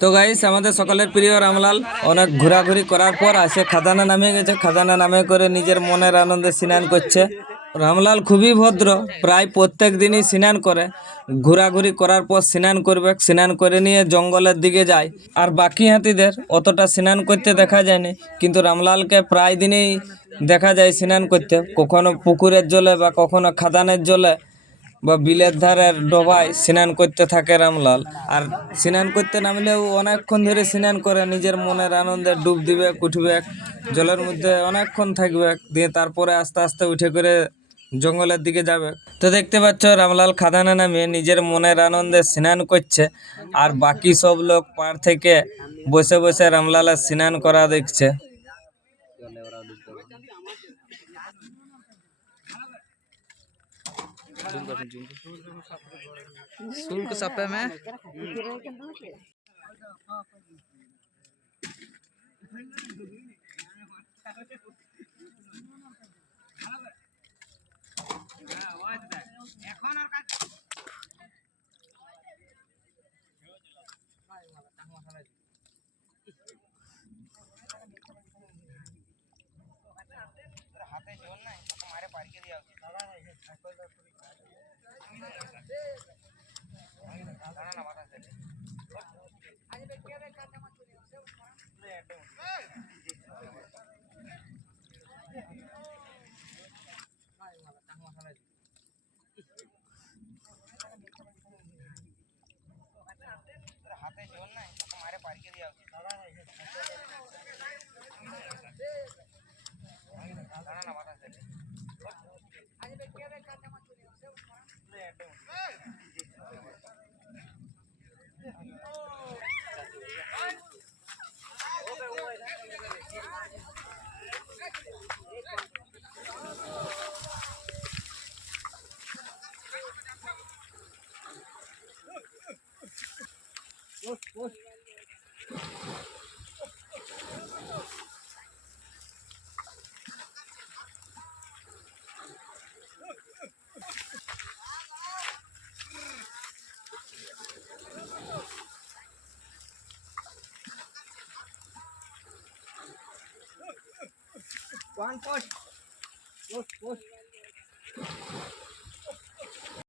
তো গাইস আমাদের সকলের প্রিয় রামলাল অনেক ঘোরাঘুরি করার পর আসে খাজানা নামে গেছে খাজানা নামে করে নিজের মনের আনন্দে স্নান করছে রামলাল খুবই ভদ্র প্রায় প্রত্যেক দিনই স্নান করে ঘোরাঘুরি করার পর স্নান করবে স্নান করে নিয়ে জঙ্গলের দিকে যায় আর বাকি হাতিদের অতটা স্নান করতে দেখা যায়নি কিন্তু রামলালকে প্রায় দিনই দেখা যায় স্নান করতে কখনো পুকুরের জলে বা কখনো খাদানের জলে বা বিলের ধারের ডোবায় স্নান করতে থাকে রামলাল আর স্নান করতে নামলেও অনেকক্ষণ ধরে স্নান করে নিজের মনের আনন্দে ডুব দিবে উঠবে জলের মধ্যে অনেকক্ষণ থাকবে দিয়ে তারপরে আস্তে আস্তে উঠে করে জঙ্গলের দিকে যাবে তো দেখতে পাচ্ছ রামলাল খাদানে নামে নিজের মনের আনন্দে স্নান করছে আর বাকি সব লোক পাড় থেকে বসে বসে রামলালের স্নান করা দেখছে शुल्क सप्पे में হাতে জোর নাই হাতে জোর নাই মারে পারিয়ে দিয়া উচিত One push. Push, push.